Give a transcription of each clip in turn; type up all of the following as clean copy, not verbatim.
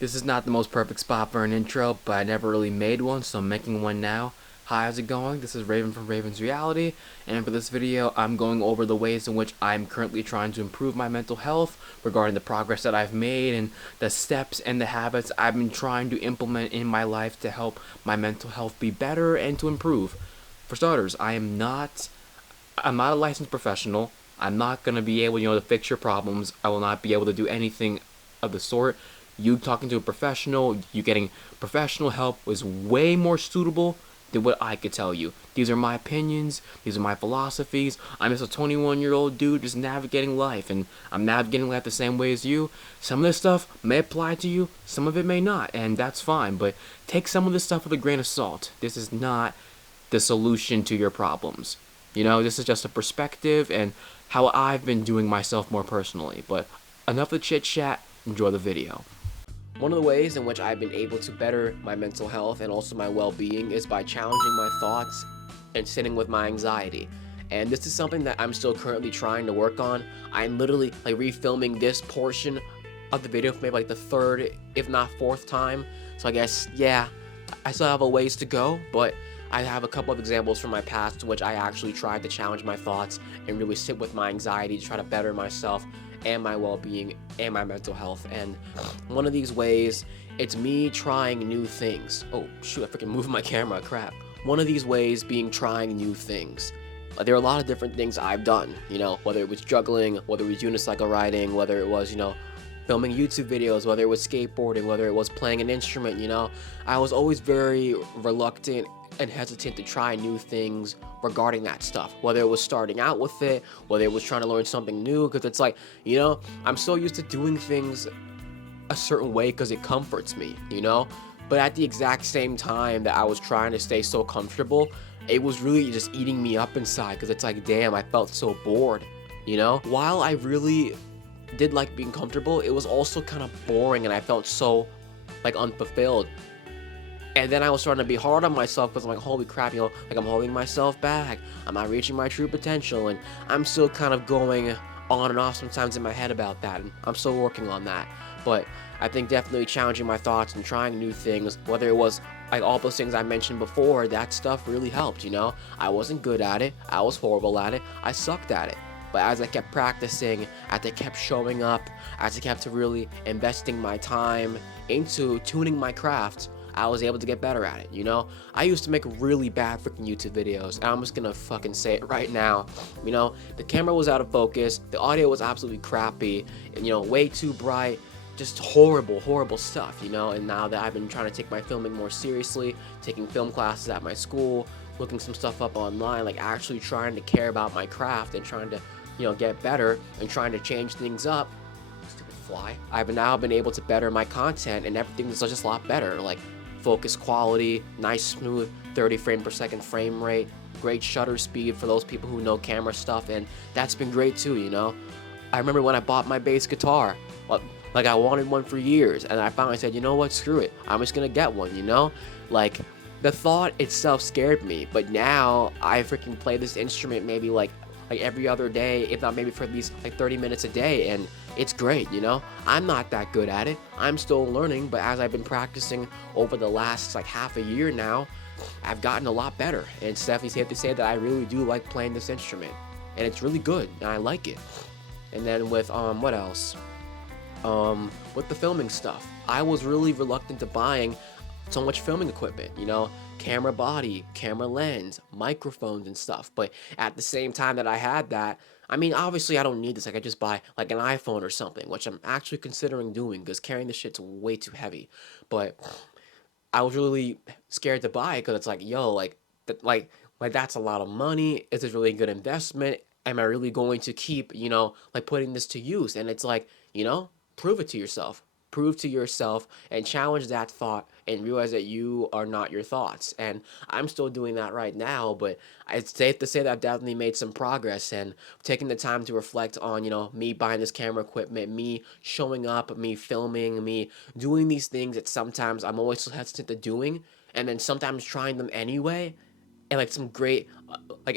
This is not the most perfect spot for an intro, but I never really made one, so I'm making one now. Hi, how's it going? This is Raven from Raven's Reality, and for this video, I'm going over the ways in which I'm currently trying to improve my mental health, regarding the progress that I've made, and the steps and the habits I've been trying to implement in my life to help my mental health be better and to improve. For starters, I'm not a licensed professional. I'm not going to be able, to fix your problems. I will not be able to do anything of the sort. You talking to a professional, you getting professional help was way more suitable than what I could tell you. These are my opinions, these are my philosophies. I'm just a 21-year-old dude just navigating life, and I'm navigating life the same way as you. Some of this stuff may apply to you, some of it may not, and that's fine, but take some of this stuff with a grain of salt. This is not the solution to your problems. This is just a perspective and how I've been doing myself more personally. But enough of the chit chat, enjoy the video. One of the ways in which I've been able to better my mental health and also my well-being is by challenging my thoughts and sitting with my anxiety. And this is something that I'm still currently trying to work on. I'm literally refilming this portion of the video for maybe the third, if not fourth time. So I guess, yeah, I still have a ways to go, but I have a couple of examples from my past in which I actually tried to challenge my thoughts and really sit with my anxiety to try to better myself and my well-being and my mental health. And one of these ways, it's me trying new things. Oh shoot, I freaking moved my camera, crap. One of these ways being trying new things. There are a lot of different things I've done, whether it was juggling, whether it was unicycle riding, whether it was, filming YouTube videos, whether it was skateboarding, whether it was playing an instrument, I was always very reluctant and hesitant to try new things regarding that stuff, whether it was starting out with it, whether it was trying to learn something new, because it's I'm so used to doing things a certain way because it comforts me, but at the exact same time that I was trying to stay so comfortable, it was really just eating me up inside, because it's damn, I felt so bored, while I really did like being comfortable, it was also kind of boring and I felt so unfulfilled. And then I was starting to be hard on myself because I'm holy crap, I'm holding myself back. I'm not reaching my true potential, and I'm still kind of going on and off sometimes in my head about that, and I'm still working on that. But I think definitely challenging my thoughts and trying new things, whether it was all those things I mentioned before, that stuff really helped, I wasn't good at it, I was horrible at it, I sucked at it. But as I kept practicing, as I kept showing up, as I kept really investing my time into tuning my craft, I was able to get better at it, I used to make really bad freaking YouTube videos, and I'm just gonna fucking say it right now. The camera was out of focus, the audio was absolutely crappy, and way too bright, just horrible stuff, and now that I've been trying to take my filming more seriously, taking film classes at my school, looking some stuff up online, actually trying to care about my craft and trying to, get better and trying to change things up. Stupid fly. I've now been able to better my content, and everything's just a lot better, focus quality, nice smooth 30 frame per second frame rate, great shutter speed for those people who know camera stuff, and that's been great too, I remember when I bought my bass guitar, I wanted one for years, and I finally said, you know what, screw it, I'm just gonna get one, the thought itself scared me, but now I freaking play this instrument maybe every other day, if not maybe for at least 30 minutes a day, and it's great, I'm not that good at it, I'm still learning, but as I've been practicing over the last half a year now, I've gotten a lot better, and it's definitely safe to say that I really do like playing this instrument, and it's really good, and I like it. And then with what else, with the filming stuff, I was really reluctant to buying so much filming equipment, camera body, camera lens, microphones and stuff, but at the same time that I had that, obviously I don't need this, I could just buy an iPhone or something, which I'm actually considering doing, because carrying this shit's way too heavy, but I was really scared to buy it, because it's yo, that's a lot of money, is this really a good investment, am I really going to keep, putting this to use, and it's prove it to yourself. Prove to yourself and challenge that thought and realize that you are not your thoughts. And I'm still doing that right now, but it's safe to say that I've definitely made some progress, and taking the time to reflect on, me buying this camera equipment, me showing up, me filming, me doing these things that sometimes I'm always so hesitant to doing, and then sometimes trying them anyway, and some great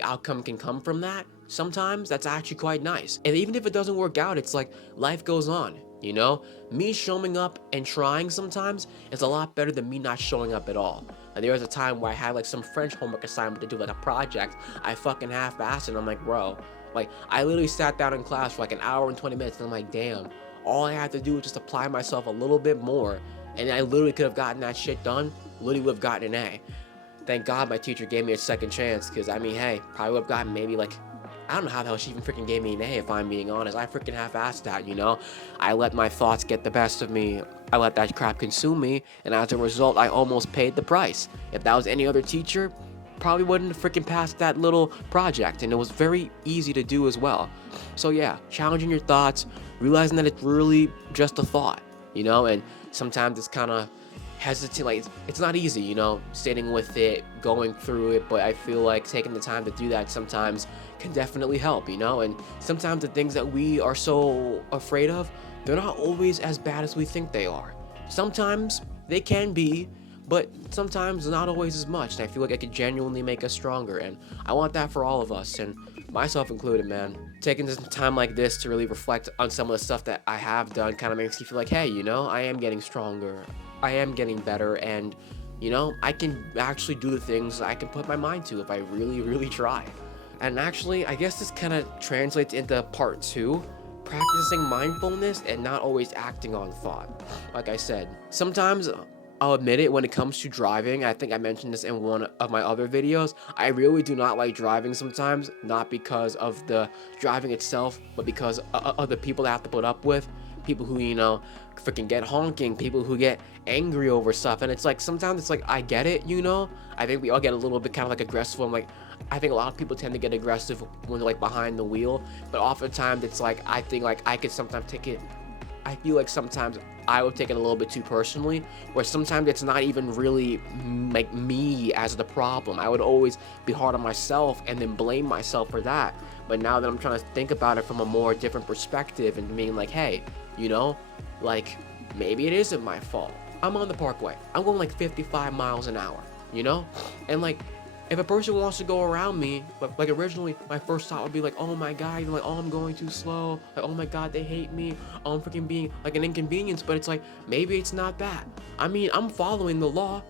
outcome can come from that. Sometimes that's actually quite nice, and even if it doesn't work out, it's life goes on. You know, me showing up and trying sometimes is a lot better than me not showing up at all. And there was a time where I had like some French homework assignment to do, like a project. I fucking half-assed it. And I'm like, bro, like I literally sat down in class for like an hour and 20 minutes. And I'm like, damn, all I had to do was just apply myself a little bit more. And I literally could have gotten that shit done. Literally would have gotten an A. Thank God my teacher gave me a second chance, because I mean, hey, probably would have gotten maybe like, I don't know how the hell she even freaking gave me an A, if I'm being honest. I freaking half-assed that, you know? I let my thoughts get the best of me. I let that crap consume me, and as a result, I almost paid the price. If that was any other teacher, probably wouldn't have freaking passed that little project, and it was very easy to do as well. So yeah, challenging your thoughts, realizing that it's really just a thought, you know? And sometimes it's kind of hesitant, like it's not easy, you know, sitting with it, going through it, but I feel like taking the time to do that sometimes can definitely help, you know. And sometimes the things that we are so afraid of, they're not always as bad as we think they are. Sometimes they can be, but sometimes not always as much, and I feel like it could genuinely make us stronger, and I want that for all of us, and myself included, man. Taking some time like this to really reflect on some of the stuff that I have done kind of makes you feel like, hey, you know, I am getting stronger, I am getting better, and you know, I can actually do the things I can put my mind to if I really, really try. And actually, I guess this kind of translates into part 2, practicing mindfulness and not always acting on thought. Like I said, sometimes I'll admit it, when it comes to driving, I think I mentioned this in one of my other videos, I really do not like driving sometimes, not because of the driving itself, but because of the people I have to put up with. People who, you know, freaking get honking, people who get angry over stuff, and it's like, sometimes it's like, I get it, you know? I think we all get a little bit kind of like aggressive. I'm like, I think a lot of people tend to get aggressive when they're like behind the wheel, but oftentimes it's like, I think like I could sometimes take it, I feel like sometimes I would take it a little bit too personally, where sometimes it's not even really like me as the problem. I would always be hard on myself and then blame myself for that. But now that I'm trying to think about it from a more different perspective and being like, hey, you know, like maybe it isn't my fault. I'm on the parkway. I'm going like 55 miles an hour, you know? And like, if a person wants to go around me, like originally my first thought would be like, oh my god, like, oh, I'm going too slow, like, oh my god, they hate me, oh, I'm freaking being like an inconvenience. But it's like, maybe it's not that. I mean, I'm following the law.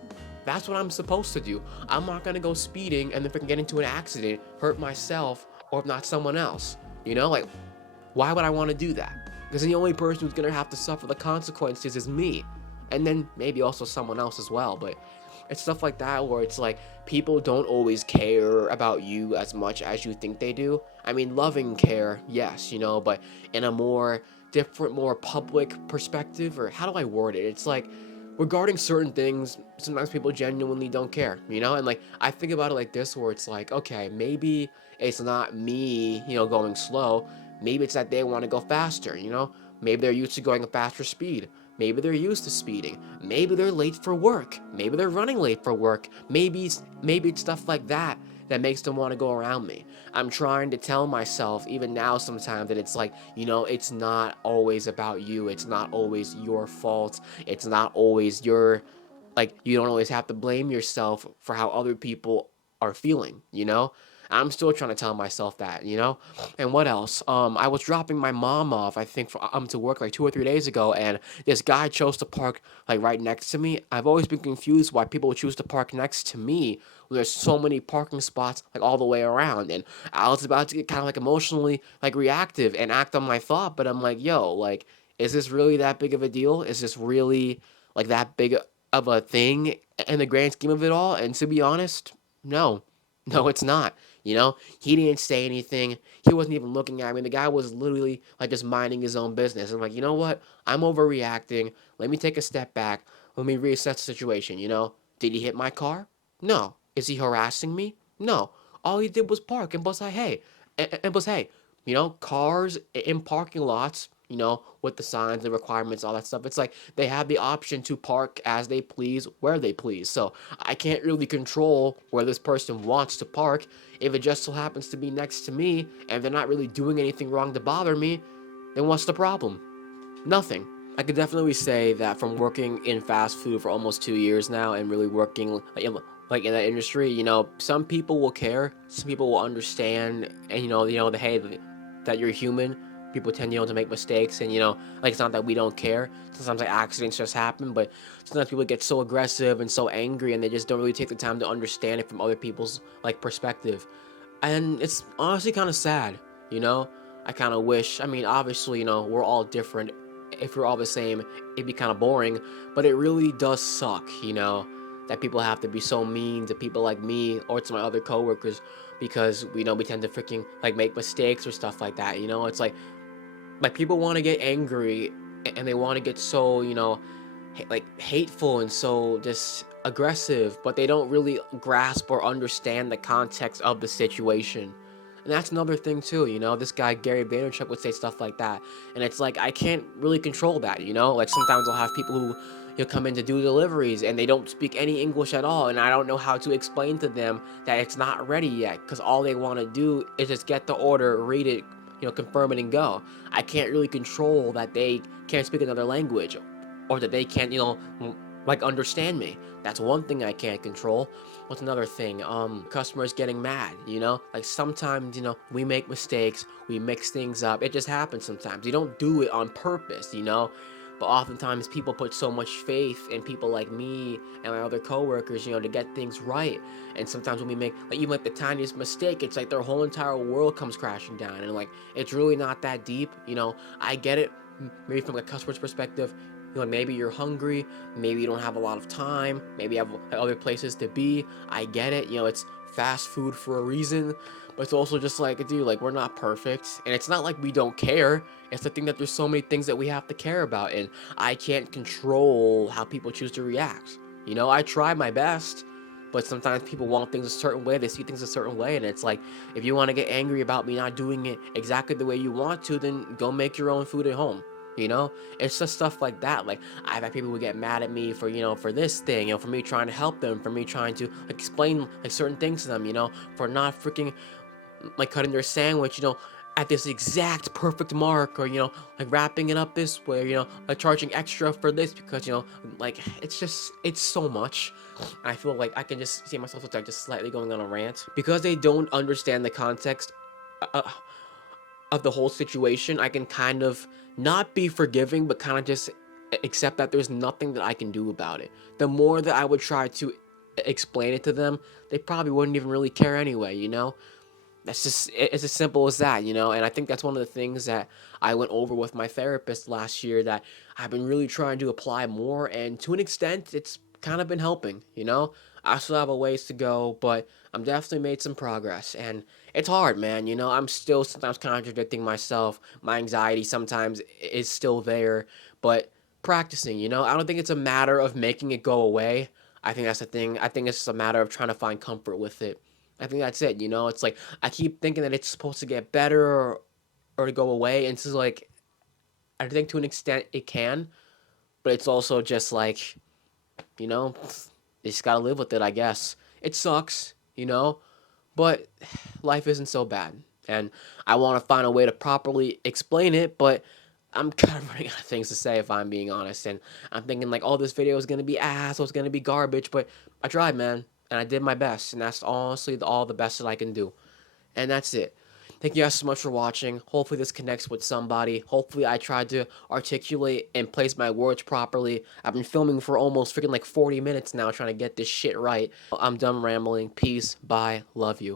That's what I'm supposed to do. I'm not gonna go speeding and then freaking get into an accident, hurt myself, or if not someone else. You know, like, why would I want to do that? Because the only person who's gonna have to suffer the consequences is me, and then maybe also someone else as well. But it's stuff like that where it's like, people don't always care about you as much as you think they do. I mean, loving care, yes, you know, but in a more different, more public perspective, or how do I word it? It's like, regarding certain things, sometimes people genuinely don't care, you know? And like, I think about it like this, where it's like, okay, maybe it's not me, you know, going slow. Maybe it's that they want to go faster, you know? Maybe they're used to going a faster speed. Maybe they're used to speeding. Maybe they're late for work. Maybe they're running late for work. Maybe it's stuff like that that makes them want to go around me. I'm trying to tell myself, even now sometimes, that it's like, you know, it's not always about you. It's not always your fault. It's not always your, like, you don't always have to blame yourself for how other people are feeling, you know? I'm still trying to tell myself that, you know? And what else? I was dropping my mom off, I think, for to work like 2 or 3 days ago, and this guy chose to park like right next to me. I've always been confused why people would choose to park next to me when there's so many parking spots like all the way around. And I was about to get kind of like emotionally like reactive and act on my thought, but I'm like, yo, like, is this really that big of a deal? Is this really like that big of a thing in the grand scheme of it all? And to be honest, no. No, it's not. You know, he didn't say anything. He wasn't even looking at me. The guy was literally like just minding his own business. I'm like, you know what? I'm overreacting. Let me take a step back. Let me reassess the situation. You know, did he hit my car? No. Is he harassing me? No. All he did was park and bust, hey, and bust, hey, you know, cars in parking lots, you know, with the signs, the requirements, all that stuff. It's like they have the option to park as they please, where they please. So I can't really control where this person wants to park. If it just so happens to be next to me and they're not really doing anything wrong to bother me, then what's the problem? Nothing. I could definitely say that from working in fast food for almost 2 years now and really working like in that industry, you know, some people will care, some people will understand, and you know, hey, that you're human. people tend, to make mistakes, and like, it's not that we don't care. Sometimes like accidents just happen, but sometimes people get so aggressive and so angry, and they just don't really take the time to understand it from other people's like perspective, and it's honestly kind of sad. you know. I kind of wish. I mean, obviously, we're all different. If we're all the same, it'd be kind of boring. But it really does suck, that people have to be so mean to people like me or to my other coworkers because we tend to freaking like make mistakes or stuff like that. It's like people want to get angry and they want to get so like hateful and so just aggressive, but they don't really grasp or understand the context of the situation. And that's another thing too. This guy Gary Vaynerchuk would say stuff like that, and it's like I can't really control that. Like sometimes I'll have people who come in to do deliveries and they don't speak any English at all, and I don't know how to explain to them that it's not ready yet because all they want to do is just get the order, read it, confirm it, and go. I can't really control that they can't speak another language or that they can't, like understand me. That's one thing I can't control. What's another thing? Customers getting mad, like sometimes, we make mistakes, we mix things up. It just happens sometimes. You don't do it on purpose, but oftentimes people put so much faith in people like me and my other coworkers, to get things right. And sometimes when we make like even like the tiniest mistake, it's like their whole entire world comes crashing down. And like it's really not that deep, I get it, maybe from a customer's perspective. Maybe you're hungry, maybe you don't have a lot of time, maybe you have other places to be. I get it, it's fast food for a reason, but it's also just like, dude, like we're not perfect, and it's not like we don't care. It's the thing that there's so many things that we have to care about, and I can't control how people choose to react. I try my best, but sometimes people want things a certain way, they see things a certain way, and it's like, if you want to get angry about me not doing it exactly the way you want to, then go make your own food at home. It's just stuff like that. Like I've had people who get mad at me for for this thing, for me trying to help them, for me trying to explain like certain things to them, for not freaking like cutting their sandwich, at this exact perfect mark, or like wrapping it up this way, like charging extra for this because like it's so much. I feel like I can just see myself like just slightly going on a rant because they don't understand the context of the whole situation. I can kind of not be forgiving, but kind of just accept that there's nothing that I can do about it. The more that I would try to explain it to them, they probably wouldn't even really care anyway, That's just, it's as simple as that, and I think that's one of the things that I went over with my therapist last year that I've been really trying to apply more, and to an extent, it's kind of been helping, I still have a ways to go, but I'm definitely made some progress, and it's hard, man, I'm still sometimes contradicting myself. My anxiety sometimes is still there, but practicing, I don't think it's a matter of making it go away. I think that's the thing. I think it's just a matter of trying to find comfort with it. I think that's it, it's like I keep thinking that it's supposed to get better or to go away, and it's just like I think to an extent it can, but it's also just like, you just gotta live with it, I guess. It sucks, but life isn't so bad. And I want to find a way to properly explain it, but I'm kind of running out of things to say if I'm being honest. And I'm thinking like, oh, this video is going to be ass, or it's going to be garbage, but I tried, man, and I did my best, and that's honestly all the best that I can do. And that's it. Thank you guys so much for watching. Hopefully this connects with somebody. Hopefully I tried to articulate and place my words properly. I've been filming for almost freaking like 40 minutes now trying to get this shit right. I'm done rambling. Peace. Bye. Love you.